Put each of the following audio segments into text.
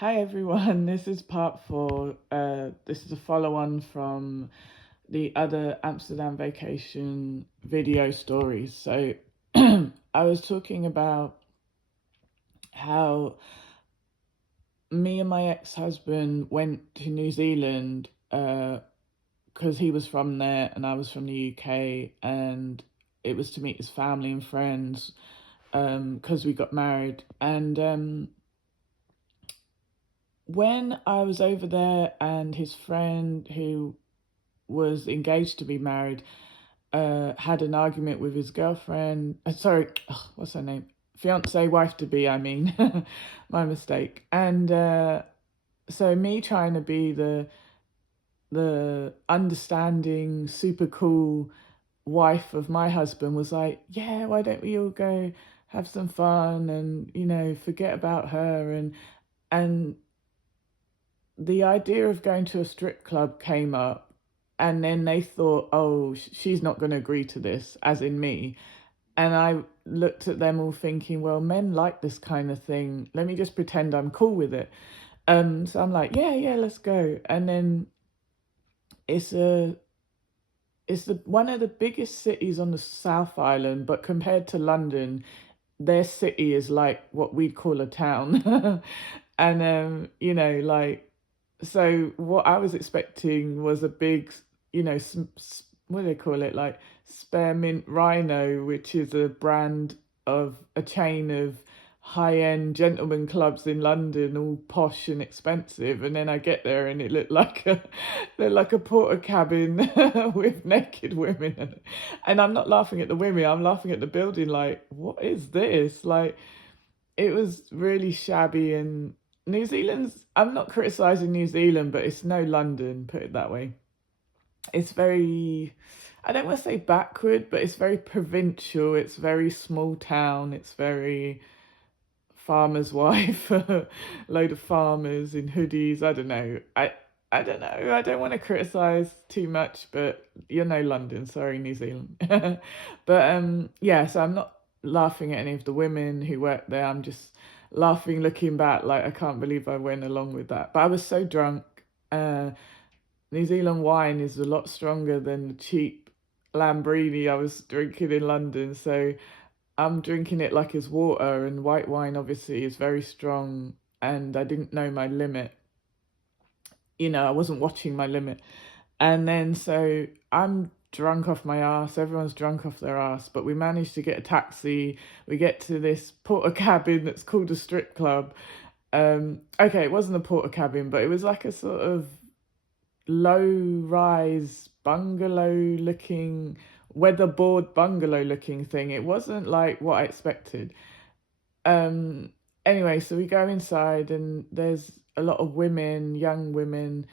Hi everyone, this is part four. This is a follow on from the other Amsterdam vacation video stories. So I was talking about how me and my ex husband went to New Zealand because he was from there and I was from the UK, and it was to meet his family and friends because we got married. And when I was over there and his friend who was engaged to be married had an argument with his girlfriend. Sorry, what's her name? Fiance, wife to be, I mean. My mistake. And so me trying to be the understanding, super cool wife of my husband was like, yeah, why don't we all go have some fun and, forget about her, and the idea of going to a strip club came up, and then they thought, oh, she's not going to agree to this, as in me. And I looked at them all thinking, well, men like this kind of thing. Let me just pretend I'm cool with it. So I'm like, yeah, let's go. And then it's a it's one of the biggest cities on the South Island, but compared to London, their city is like what we'd call a town. And like, so what I was expecting was a big, what do they call it? Like Spearmint Rhino, which is a brand of a chain of high-end gentleman clubs in London, all posh and expensive. And then I get there and it looked like a porter cabin with naked women in it. And I'm not laughing at the women, I'm laughing at the building. Like, what is this? Like, it was really shabby. And New Zealand's, I'm not criticizing New Zealand, but it's no London, put it that way. It's very, I don't want to say backward, but it's very provincial. It's very small town. It's very farmer's wife, load of farmers in hoodies. I don't know. I don't know. I don't want to criticize too much, but London. Sorry, New Zealand. But yeah. So I'm not laughing at any of the women who work there. I'm just laughing, looking back, like I can't believe I went along with that. But I was so drunk. Uh, New Zealand wine is a lot stronger than the cheap Lambrini I was drinking in London. So I'm drinking it like it's water, and white wine obviously is very strong, and I didn't know my limit. I wasn't watching my limit. And then so I'm drunk off my ass, everyone's drunk off their ass, but we managed to get a taxi. We get to this porter cabin that's called a strip club. Okay, it wasn't a porter cabin, but it was like a sort of low rise bungalow looking, weatherboard bungalow looking thing. It wasn't like what I expected. Um, anyway, so we go inside and there's a lot of women, young women,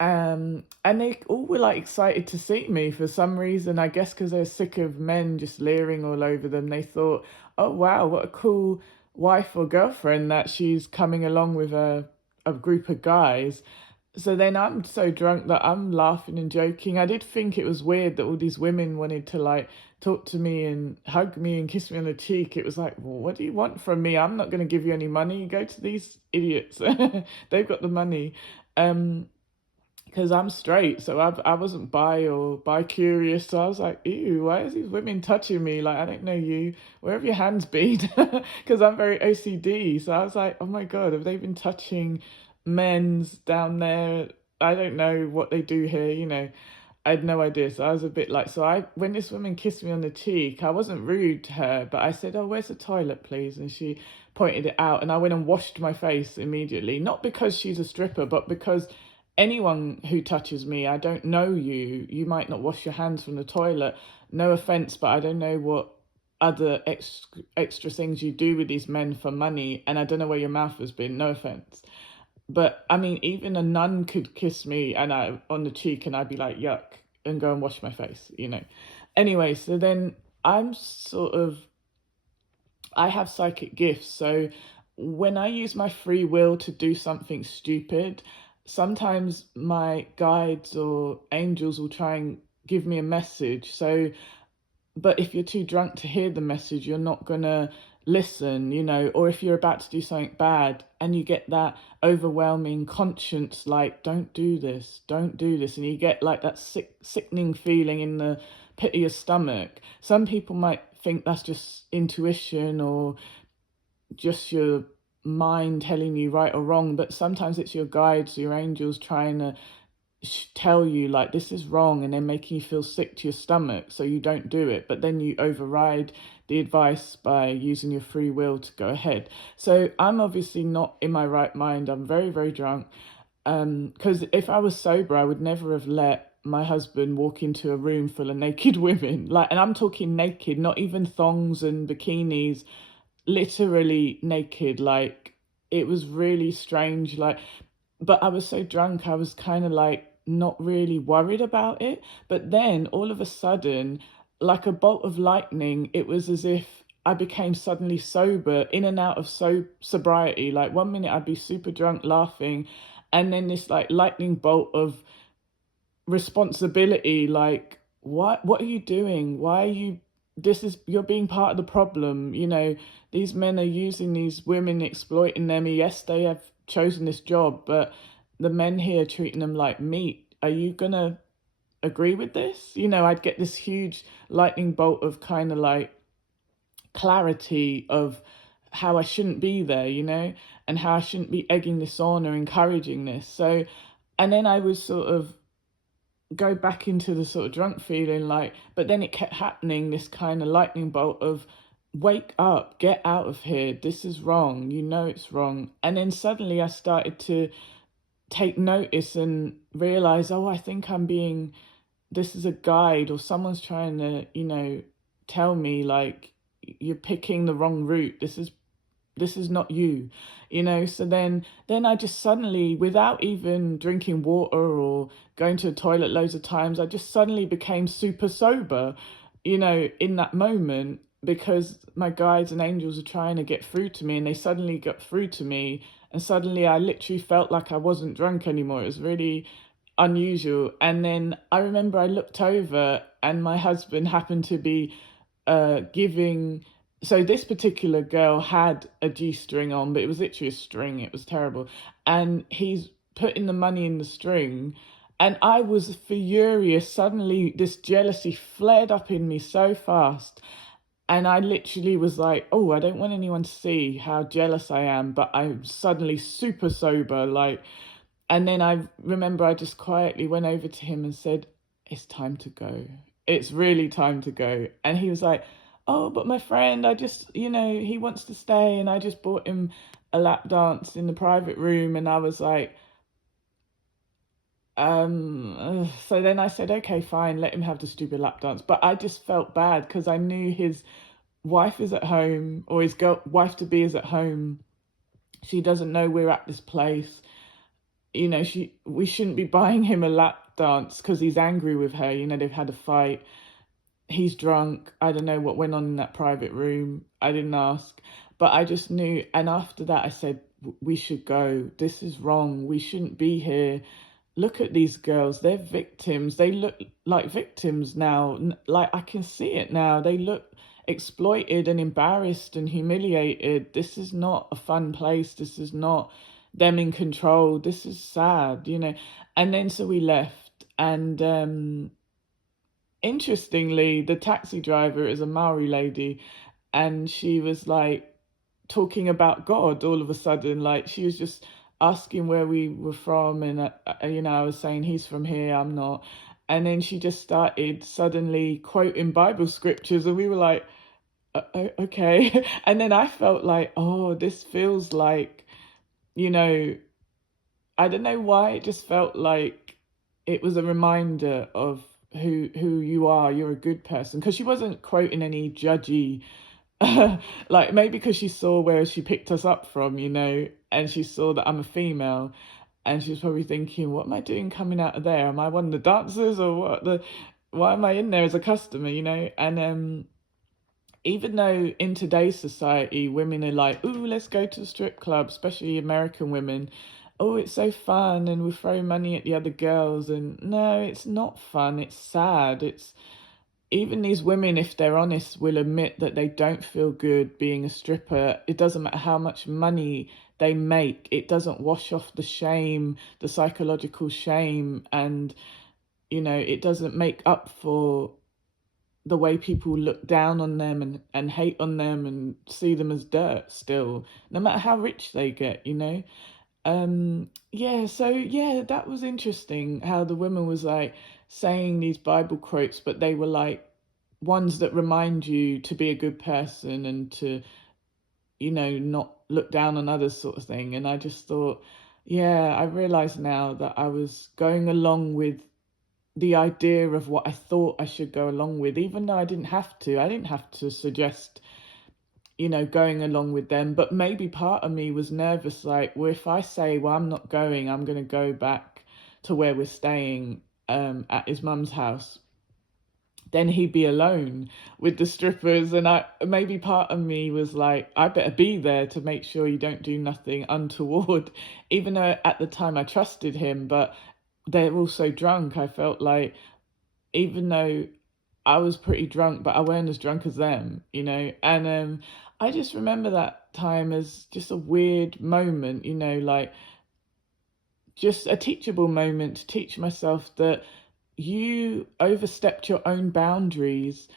and they all were like excited to see me for some reason. I guess because they're sick of men just leering all over them. They thought, oh wow, what a cool wife or girlfriend that she's coming along with a group of guys. So then I'm so drunk that I'm laughing and joking. I did think it was weird that all these women wanted to like talk to me and hug me and kiss me on the cheek. It was like, well, what do you want from me? I'm not going to give you any money. Go to these idiots. They've got the money. Because I'm straight, so I wasn't bi curious. So I was like, ew, why is these women touching me? Like, I don't know you. Where have your hands been? Because I'm very OCD. So I was like, oh my God, have they been touching men's down there? I don't know what they do here, I had no idea. So I was a bit like, when this woman kissed me on the cheek, I wasn't rude to her, but I said, oh, where's the toilet, please? And she pointed it out, and I went and washed my face immediately. Not because she's a stripper, but because anyone who touches me, I don't know you. You might not wash your hands from the toilet. No offense, but I don't know what other extra things you do with these men for money, and I don't know where your mouth has been. No offense. But I mean, even a nun could kiss me and I on the cheek, and I'd be like, yuck, and go and wash my face. Anyway, so then I'm sort of, I have psychic gifts. So when I use my free will to do something stupid, sometimes my guides or angels will try and give me a message. So, but if you're too drunk to hear the message, you're not gonna listen, or if you're about to do something bad and you get that overwhelming conscience, like, don't do this, and you get like that sickening feeling in the pit of your stomach. Some people might think that's just intuition or just your mind telling you right or wrong, but sometimes it's your guides, your angels trying to tell you like this is wrong, and then making you feel sick to your stomach so you don't do it, but then you override the advice by using your free will to go ahead. So I'm obviously not in my right mind. I'm very, very drunk. Because if I was sober, I would never have let my husband walk into a room full of naked women, like, and I'm talking naked, not even thongs and bikinis, literally naked. Like, it was really strange. Like, but I was so drunk, I was kind of like not really worried about it. But then all of a sudden, like a bolt of lightning, it was as if I became suddenly sober, in and out of sobriety. Like, one minute I'd be super drunk laughing, and then this like lightning bolt of responsibility. Like, what are you doing? Why are you, this is, you're being part of the problem. These men are using these women, exploiting them. Yes, they have chosen this job, but the men here treating them like meat. Are you gonna agree with this? I'd get this huge lightning bolt of kind of like clarity of how I shouldn't be there, and how I shouldn't be egging this on or encouraging this. So, and then I was sort of go back into the sort of drunk feeling, like, but then it kept happening, this kind of lightning bolt of, wake up, get out of here, this is wrong, it's wrong. And then suddenly I started to take notice and realize, oh, I think I'm being, this is a guide, or someone's trying to, tell me like, you're picking the wrong route, this is not you. So then I just suddenly, without even drinking water or going to the toilet loads of times, I just suddenly became super sober, in that moment, because my guides and angels are trying to get through to me, and they suddenly got through to me, and suddenly I literally felt like I wasn't drunk anymore. It was really unusual. And then I remember I looked over, and my husband happened to be giving, so this particular girl had a G-string on, but it was literally a string. It was terrible. And he's putting the money in the string. And I was furious. Suddenly, this jealousy flared up in me so fast. And I literally was like, oh, I don't want anyone to see how jealous I am. But I'm suddenly super sober. Like, and then I remember I just quietly went over to him and said, it's time to go. It's really time to go. And he was like, oh, but my friend, I just, he wants to stay. And I just bought him a lap dance in the private room. And I was like, so then I said, okay, fine, let him have the stupid lap dance. But I just felt bad because I knew his wife is at home, or his wife to be is at home. She doesn't know we're at this place. We shouldn't be buying him a lap dance because he's angry with her. They've had a fight. He's drunk. I don't know what went on in that private room. I didn't ask, but I just knew. And after that, I said, we should go. This is wrong. We shouldn't be here. Look at these girls. They're victims. They look like victims now. Like, I can see it now. They look exploited and embarrassed and humiliated. This is not a fun place. This is not them in control. This is sad, And then so we left. And interestingly, the taxi driver is a Maori lady, and she was like talking about God all of a sudden. Like, she was just asking where we were from, and I was saying he's from here, I'm not. And then she just started suddenly quoting Bible scriptures, and we were like, okay. And then I felt like, oh, this feels like, you know, I don't know why, it just felt like it was a reminder of who you are. You're a good person, because she wasn't quoting any judgy, like, maybe because she saw where she picked us up from, and she saw that I'm a female, and she was probably thinking, what am I doing coming out of there? Am I one of the dancers, or why am I in there as a customer, And even though in today's society, women are like, ooh, let's go to a strip club, especially American women. Oh, it's so fun, and we throw money at the other girls. And no, it's not fun. It's sad. even these women, if they're honest, will admit that they don't feel good being a stripper. It doesn't matter how much money they make, it doesn't wash off the shame, the psychological shame, and it doesn't make up for the way people look down on them and hate on them and see them as dirt still, no matter how rich they get. Yeah, so yeah, that was interesting how the woman was like saying these Bible quotes, but they were like ones that remind you to be a good person and to, not look down on others, sort of thing. And I just thought, yeah, I realize now that I was going along with the idea of what I thought I should go along with, even though I didn't have to. I didn't have to suggest, going along with them. But maybe part of me was nervous, like, well, if I say, well, I'm not going, I'm going to go back to where we're staying at his mum's house, then he'd be alone with the strippers. And I maybe part of me was like, I better be there to make sure you don't do nothing untoward, even though at the time I trusted him. But they're all so drunk, I felt like, even though I was pretty drunk, but I weren't as drunk as them. And I just remember that time as just a weird moment, like just a teachable moment to teach myself that you overstepped your own boundaries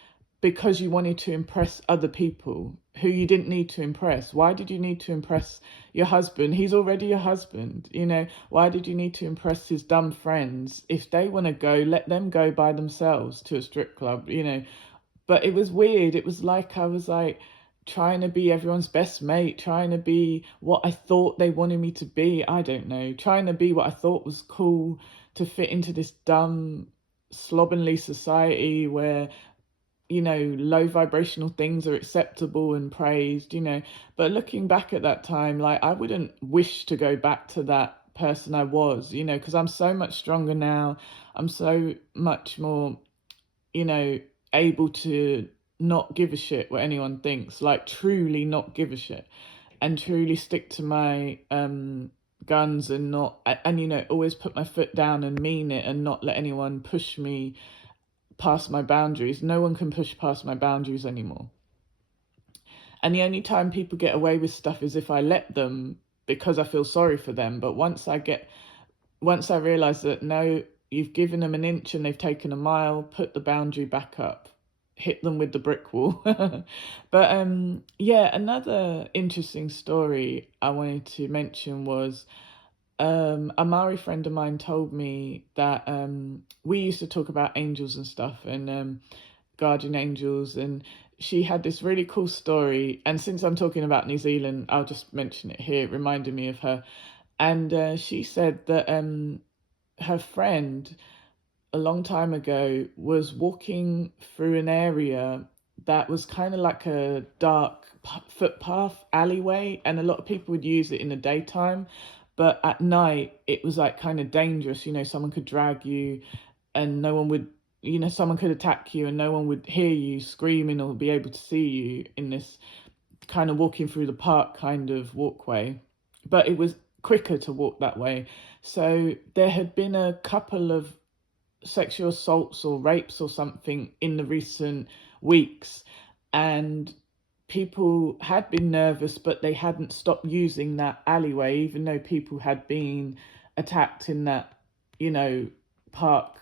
because you wanted to impress other people who you didn't need to impress. Why did you need to impress your husband? He's already your husband. Why did you need to impress his dumb friends? If they want to go, let them go by themselves to a strip club. But it was weird. It was like I was like trying to be everyone's best mate, trying to be what I thought they wanted me to be. I don't know, trying to be what I thought was cool to fit into this dumb, slovenly society where, low vibrational things are acceptable and praised. But looking back at that time, like, I wouldn't wish to go back to that person I was, because I'm so much stronger now. I'm so much more, you know, able to not give a shit what anyone thinks, like truly not give a shit and truly stick to my guns and not, and always put my foot down and mean it and not let anyone push me past my boundaries. No one can push past my boundaries anymore. And the only time people get away with stuff is if I let them, because I feel sorry for them. But once I realize that no, you've given them an inch and they've taken a mile, put the boundary back up, hit them with the brick wall. But yeah, another interesting story I wanted to mention was a Maori friend of mine told me that we used to talk about angels and stuff and guardian angels, and she had this really cool story. And since I'm talking about New Zealand, I'll just mention it here. It reminded me of her. And she said that her friend a long time ago was walking through an area that was kind of like a dark footpath alleyway, and a lot of people would use it in the daytime, but at night it was like kind of dangerous. Someone could drag you and no one would, someone could attack you and no one would hear you screaming or be able to see you in this kind of walking through the park kind of walkway. But it was quicker to walk that way. So there had been a couple of sexual assaults or rapes or something in the recent weeks, and people had been nervous, but they hadn't stopped using that alleyway, even though people had been attacked in that, park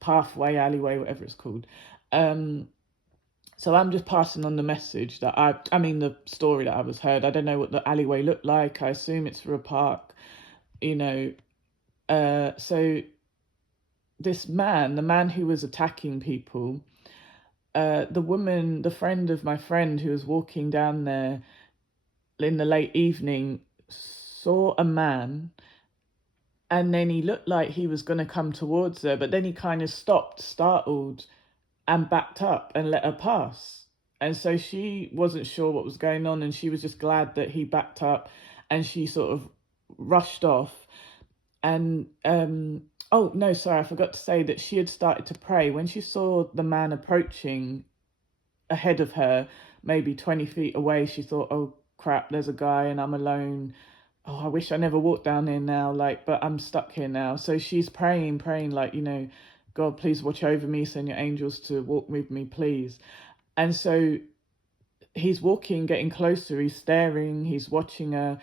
pathway, alleyway, whatever it's called. So I'm just passing on the message that I mean, the story that I was heard. I don't know what the alleyway looked like. I assume it's for a park, you know. So this man, the man who was attacking people, the friend of my friend who was walking down there in the late evening, saw a man, and then he looked like he was going to come towards her, but then he kind of stopped, startled, and backed up and let her pass. And so she wasn't sure what was going on, and she was just glad that he backed up, and she sort of rushed off. And oh no, sorry, I forgot to say that she had started to pray when she saw the man approaching ahead of her, maybe 20 feet away. She thought, oh crap, there's a guy and I'm alone. Oh, I wish I never walked down here now, like, but I'm stuck here now. So she's praying, like, God, please watch over me, send your angels to walk with me, please. And so he's walking, getting closer, he's staring, he's watching her,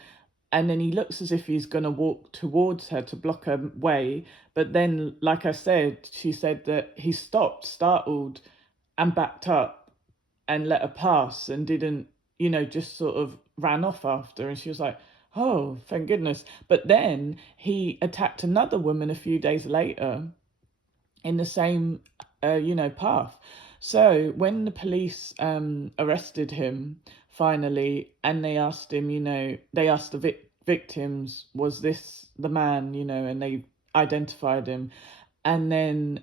and then he looks as if he's going to walk towards her to block her way. But then, like I said, she said that he stopped, startled, and backed up and let her pass and didn't, just sort of ran off after. And she was like, oh, thank goodness. But then he attacked another woman a few days later in the same, path. So when the police arrested him finally, and they asked him, they asked the victims, was this the man, and they identified him. And then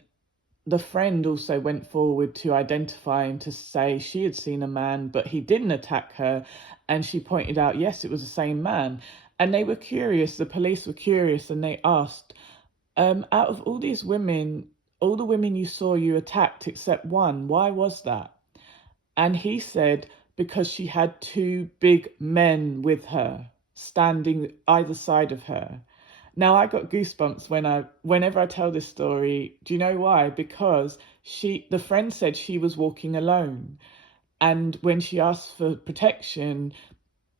the friend also went forward to identify and to say she had seen a man, but he didn't attack her. And she pointed out, yes, it was the same man. And they were curious, the police were curious, and they asked, out of all these women, all the women you saw you attacked except one, why was that? And he said, because she had two big men with her, standing either side of her. Now I got goosebumps whenever I tell this story. Do you know why? Because the friend said she was walking alone. And when she asked for protection,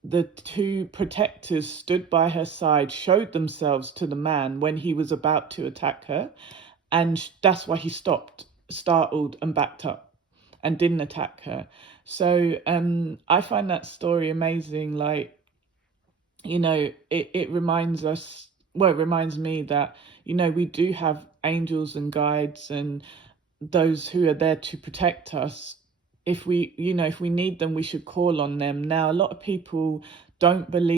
the two protectors stood by her side, showed themselves to the man when he was about to attack her. And that's why he stopped, startled, and backed up and didn't attack her. So I find that story amazing. Like, it reminds us, well, it reminds me that, we do have angels and guides and those who are there to protect us. If we need them, we should call on them. Now, a lot of people don't believe